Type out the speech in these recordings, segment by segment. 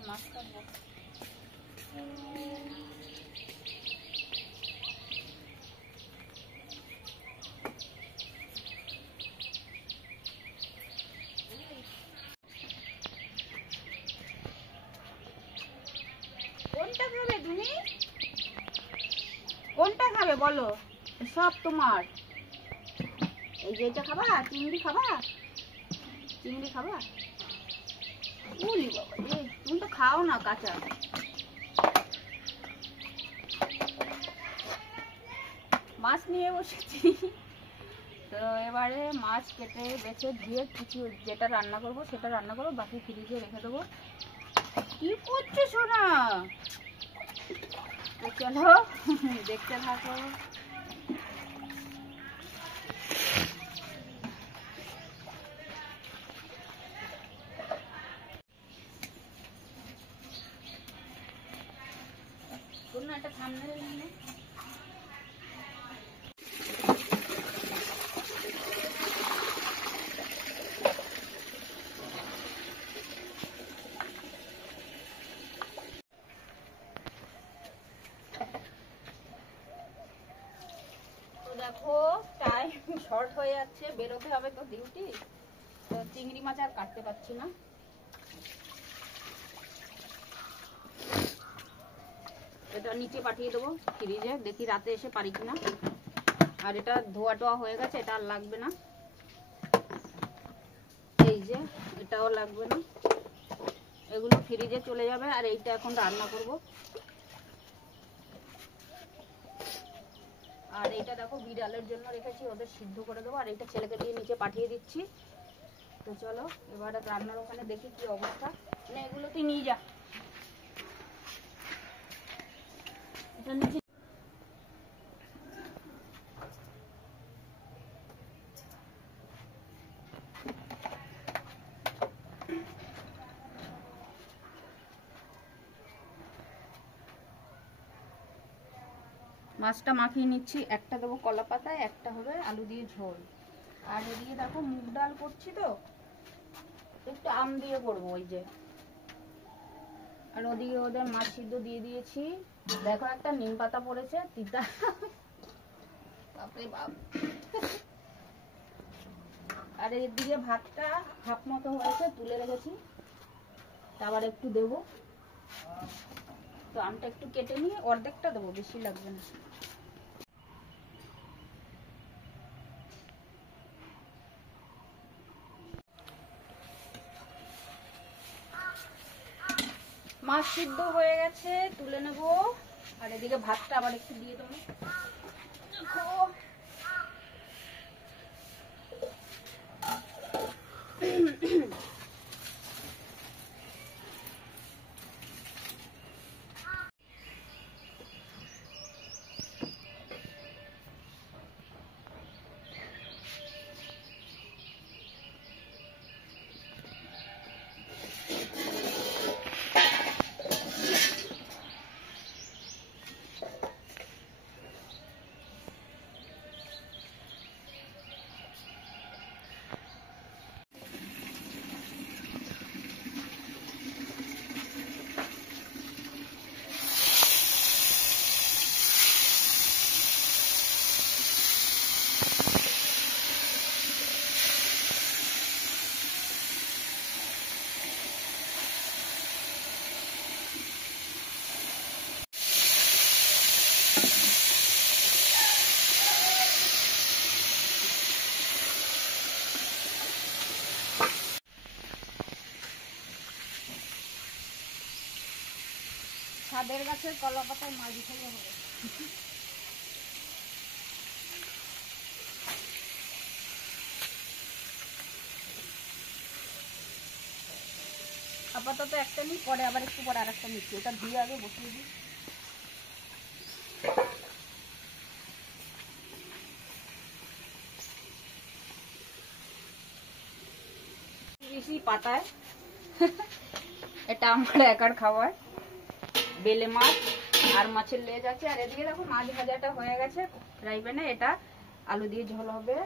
এবার মাছ কাটবো। কোনটা খাবে তুমি? কোনটা খাবে বলো? সব তোমার। এই যে এটা খাবা? চিংড়ি খাবা? চিংড়ি খাবা? বলি বাবা রে, তুমি তো খাও না কাঁচা। মাছ নিয়ে বসেছি। তো এবারে মাছ কেটে বেছে ধুয়ে কিছু যেটা রান্না করবো সেটা রান্না করবো, বাকি ফ্রিজে রেখে দেবো। কি করছো সোনা? তো চলো দেখতে থাকো। একটা থামনেল নিয়ে দেখো টাইম শর্ট হয়ে যাচ্ছে, বেরোতে হবে তো ডিউটি। তো চিংড়ি মাছ আর কাটতে পারছি না। এটা নিচে পাঠিয়ে দেবো ফ্রিজে, দেখি রাতে এসে পারি কিনা। আর এটা ধোয়া টোয়া হয়ে গেছে, এটা আর লাগবে না। এই যে এটাও লাগবে না, এগুলো ফ্রিজে চলে যাবে। আর এইটা এখন রান্না করব। আর এইটা দেখো বিড়ালের জন্য রেখেছি, ওদের সিদ্ধ করে দেবো। আর এইটা ছেলেকে দিয়ে নিচে পাঠিয়ে দিচ্ছি। তো চলো এবার রান্নার ওখানে দেখি কি অবস্থা। না এগুলো তুই নিয়ে যা। এটা নিচে মাছটা মাখিয়ে নিচ্ছি। একটা দেবো কলা পাতায়, একটা হবে আলু দিয়ে ঝোল। আর এদিকে দেখো মুগ ডাল করছি, তো একটু আম দিয়ে করবো ওই যে। আর ওদিকে ওদের মাছ সিদ্ধ দিয়ে দিয়েছি। দেখো একটা নিম পাতা পড়েছে, তিতা। বাপরে বাপ। আর এদিকে ভাতটা হাফ মতো হয়েছে, তুলে রেখেছি। আবার একটু দেবো। তো আমটা একটু কেটে নিয়ে অর্ধেকটা দেবো, বেশি লাগবে না। মাছ সিদ্ধ হয়ে গেছে, তুলে নেব। আর এদিকে ভাতটা আবার একটু দিয়ে দেবো। ছাদের গাছের কলা পাতায় মাছ দিতে হবে। আপাতত একটা নিই, পরে আবার একটু পরে আর একটা নিচ্ছি। ওটা ধুয়ে আগে বসিয়ে দিই। বেশি পাতায় এটা আমার একার খাবার। বেলে মাছ আর মাছের লেজ আছে। আর এদিকে দেখো মাছ ভাজাটা হয়ে গেছে ফ্রাই প্যানে। এটা আলু দিয়ে ঝোল হবে।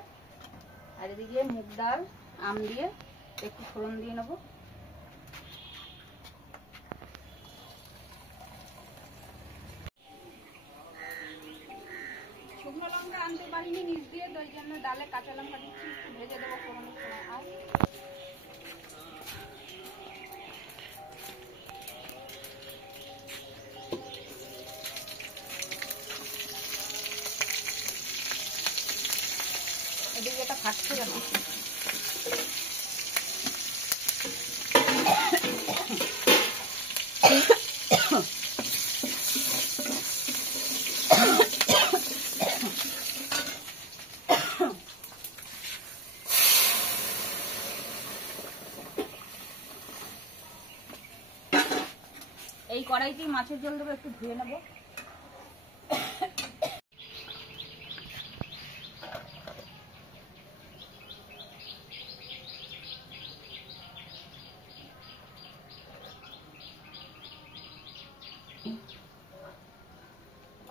আর এদিকে মুগ ডাল আম দিয়ে একটু ফোড়ন দিয়ে নেবো। দিইনি নিচ দিয়ে, তো ওই জন্য ডালে কাঁচা লঙ্কা দিচ্ছি, একটু ভেজে দেবো ফোড়নের সময়। আর এদিকে এটা ফাটছে কেন? এই কড়াইতেই মাছের ঝোল দেবো, একটু ধুয়ে নেবো।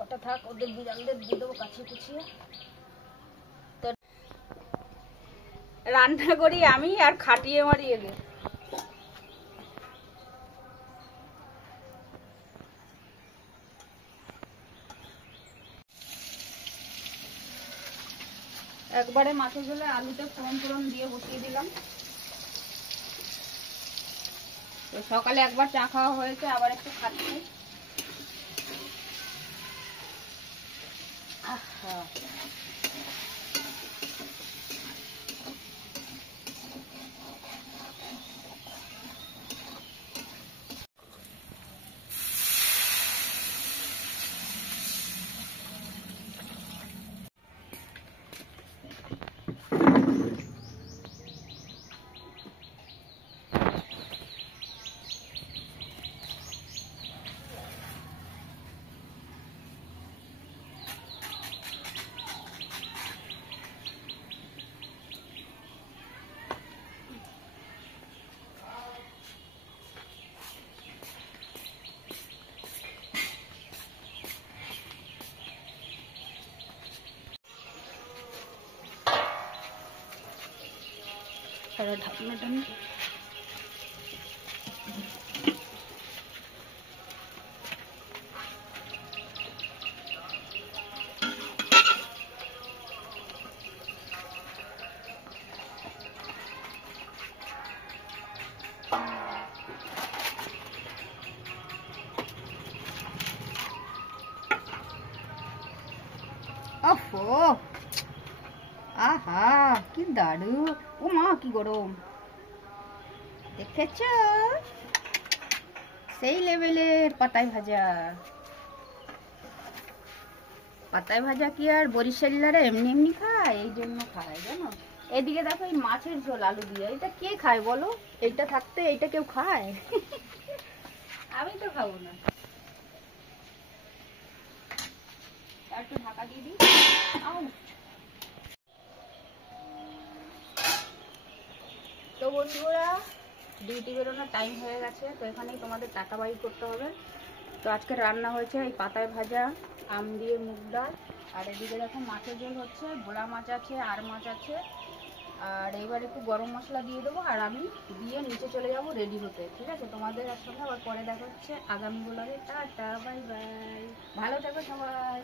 ওটা থাক, ওদের বিড়ালদের দিয়ে দেবো কাছিয়ে কুচিয়ে। তো রান্না করি আমি আর খাটিয়ে মারি এদের। একবারে মাছের ঝোলে আলুতে ফোড়ন দিয়ে বসিয়ে দিলাম। তো সকালে একবার চা খাওয়া হয়েছে, আবার একটু খাচ্ছি। আহা, ঢাকনাটা নিয়ে আহা কি দারুণ! ও মা কি গরম দেখেছ, সেই লেভেলের পাতায় ভাজা। পাতায় ভাজা কি আর বরিশালীরা এমনি এমনি খায়, এই জন্য খায় জানো। এদিকে দেখো এই মাছের ঝোল আলু দিয়ে, এটা কে খায় বলো? এইটা থাকতে এইটা কেউ খায়? আমি তো খাবো না। একটু ঢাকা দিয়ে দিই। তো বন্ধুরা, ডিউটি বেরোনোর টাইম হয়ে গেছে, তো এখানেই তোমাদের টাকা বাড়ি করতে হবে। তো আজকে রান্না হয়েছে এই পাতায় ভাজা, আম দিয়ে মুগ ডাল, আর এদিকে দেখো মাছের ঝোল হচ্ছে, ভোলা মাছ আছে, আর মাছ আছে। আর এবার একটু গরম মশলা দিয়ে দেবো, আর আমি দিয়ে নিচে চলে যাব রেডি হতে। ঠিক আছে, তোমাদের একসঙ্গে আবার পরে দেখা হচ্ছে আগামী ব্লগে। টাটা, বাই বাই, ভালো থাকো সবাই।